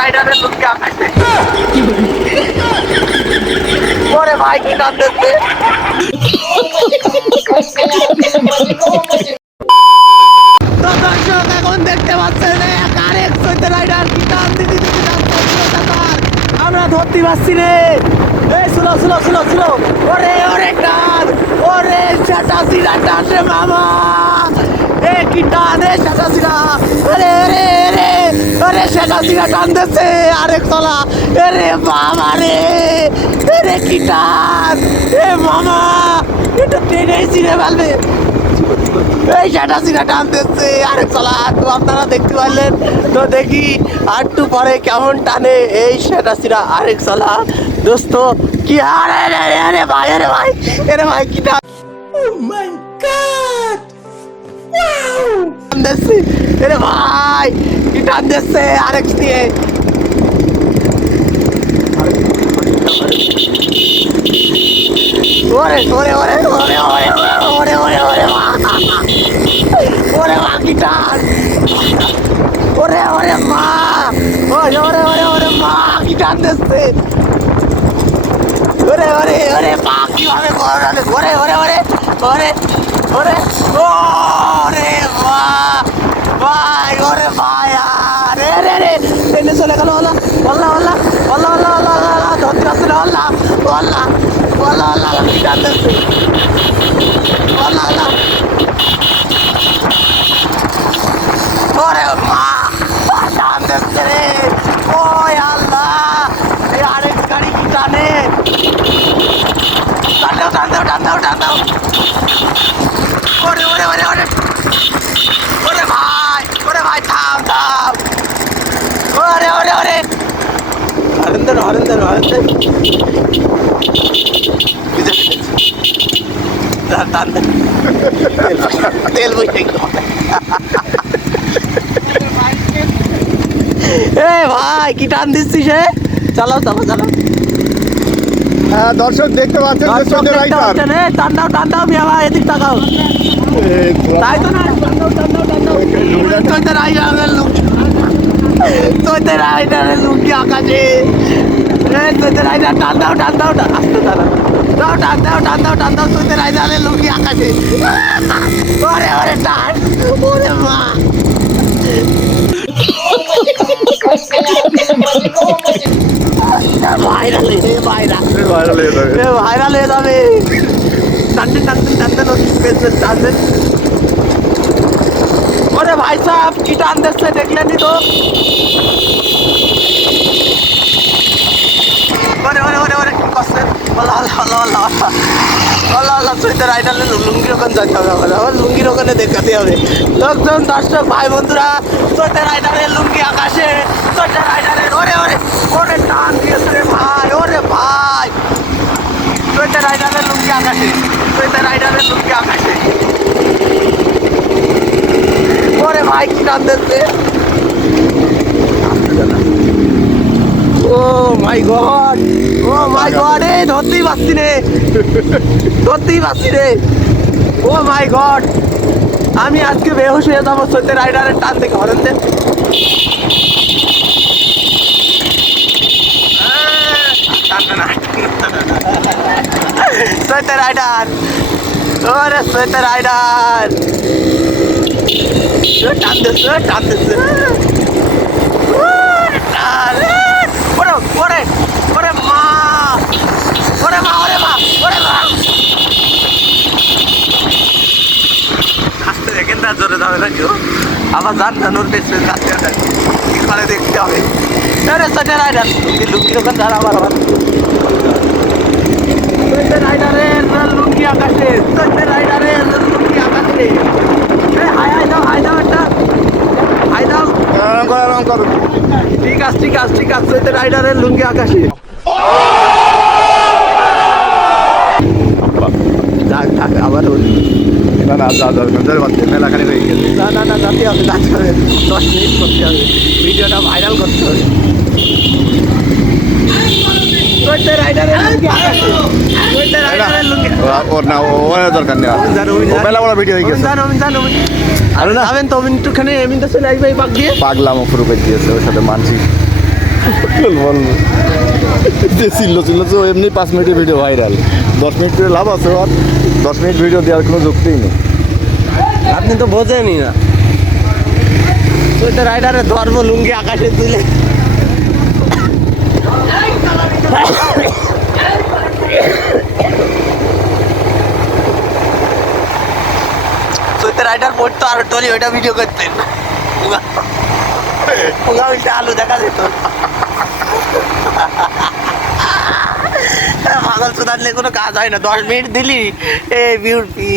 রাইডারের লুঙ্গি আকাশে। ওরে ভাই কি টানতেছে। তো দর্শক এখন দেখতে পাচ্ছেন আরেক চৈতে রাইডার কি টান দিতে দিতে আমরা ধরতে পারছি রে। এই শুনো শুনো শুনো শুনো, ওরে ওরে টান, ওরে সেটা সিরা টান রে মামা, এ কি টান রে সেটা সিরা, আরে আরে আরে আরে সেটা সিরা টান দিচ্ছে আরেক তলা, আরে মামা রে, আরে কি টান, এ মামা এটা টেনে ছিঁড়ে ফেলবে। এই সেটা সিরা টান দিচ্ছে আরেক তলা, তো আপনারা দেখতে পারলেন। তো দেখি আর একটু পরে কেমন টানে এই সেটা সিরা আরেক তলা। দোস্ত কি আরে আরে আরে ভাই, আরে ভাই, আরে ভাই কি টান, ও মাই গড, ওয়াও টান দিচ্ছে, আরে ভাই কি টান দিচ্ছে আরেক দিয়ে। ওরে ওরে ওরে ওরে ওরে ওরে ওরে ওরে ওরে মা কি টান, ওরে ওরে মা, ওরে ওরে ওরে ওরে মা কি টান দিচ্ছে, ওরে ওরে ওরে মা কিভাবে বড়ালে, ওরে ওরে ওরে ওরে ওরে ওরে মা ভাই, ওরে ভাই আরে রে রে টেনে চলে গেল। OLA OLA OLA OLA OLA OLA OLA ধরতে পারছে না, ওলা ওলা ওলা ওলা কি টান দিচ্ছে, ওলা ওলা ওরে মা টান দিচ্ছে রে, ওই আল্লাহ এই আরেক গাড়ি কি টানে, টান দাও টান দাও টান দাও টান দাও, ওরে ওরে ওরে ওরে ওরে ভাই থাম থাম, ওরে ওরে ওরে হরেন্দর হরেন্দর হরেন্দর টান দে, তেল বইতে এ ভাই কি টান দিচ্ছিস হে, চালাও চালাও চালাও। হ্যাঁ দর্শক দেখতে পাচ্ছেন যে চৈতে রাইডার, টান দাও টান দাও মিয়া ভাই, এদিক তাকাও, তাই তো না, টান দাও টান দাও টান দাও, চৈতে রাইডারের লুঙ্গি, চৈতে রাইডারের লুঙ্গি আকাশে, চৈতে রাইডার টান দাও টান দাও, আসতে দাঁড়াও দাও, টান দাও টান দাও টান দাও, চৈতে রাইডারের লুঙ্গি আকাশে, ওরে ওরে টান, ওরে মা ভাইরাল ভাইরাল হয়ে যাবে, টানতেন টানতেন টানতেন টানতেন, ওরে ভাই সাহেব কি টান দিচ্ছে দেখলেনি তো, ওরে ওরে ওরে ওরে কি করছে, আল্লাহ আল্লাহ আল্লাহ আল্লাহ আল্লাহ চৈতে রাইডারের লুঙ্গির ওখানে যেতে হবে, আমার লুঙ্গির ওখানে দেখাতে হবে। লোকজন দর্শক ভাই বন্ধুরা, চৈতে রাইডারের লুঙ্গি আকাশে, চৈতে রাইডারের ওরে ওরে ওরে টান দিয়েছে রে ভাই, ওরে ভাই চৈতে রাইডারের লুঙ্গি আকাশে, চৈতে রাইডারের লুঙ্গি আকাশে, ওরে ভাই কি টান দিচ্ছে, ও মাই গড, ও মাই গড, এ ধরতেই পারছি রে, ধরতেই পারছি রে, ও মাই গড আমি আজকে বেহুশ হয়ে যাবো চৈতে রাইডারের টান দেখে, হরেন দেন চৈতে রাইডার, ওরে চৈতে রাইডার টান দিচ্ছে টান দিচ্ছে, ওরে ওরে ওরে মা, ওরে মা ওরে মা ওরে মা, আসতে দেখেন না জোরে যাবে না কেউ, আবার জান জানোর পেছনে কাছে এখানে দেখতে হবে, আরে চৈতে রাইডার লুঙ্গির ওখানে দাঁড়া, আবার আবার চৈতে রাইডারের লুঙ্গি আকাশে, চৈতে রাইডারের লুঙ্গি আকাশে, হাই হাই দাও হাই দাও, একটা হাই দাও, ঠিক আছে ঠিক আছে ঠিক আছে, চৈতে রাইডারের লুঙ্গি আকাশে, থাক থাক আবার না না মেলাখানি হয়ে গেছে, না না না যাতে হবে, যাতে হবে 10 মিনিট করতে হবে, ভিডিওটা ভাইরাল করতে হবে, চৈতে রাইডারের লুঙ্গি আকাশে, চৈতে রাইডারের লুঙ্গি, ওর না ওর দরকার নেই, মেলা বড় ভিডিও হয়ে গেছে, আরে না যাবেন তো একটুখানি এমনি তো চলে আসবে এই পাক দিয়ে, পাগলাম অপরূপে দিয়েছে ওর সাথে মানসিক বলবো যে ছিল তো এমনি 5 মিনিটের ভিডিও ভাইরাল 10 মিনিট করে লাভ আছে আর 10 মিনিট ভিডিও দেওয়ার কোনো যুক্তিই নেই। আপনি তো বোঝেনই না, তুই তো রাইডারে ধরবো লুঙ্গি আকাশে তুলে। তুই তো রাইডার পড়তো আর টলি ওইটা ভিডিও করতেন, আলু দেখা যেত। পাগল সুদারলে কোনো কাজ হয় না, 10 মিনিট দিলি এ বিউটি।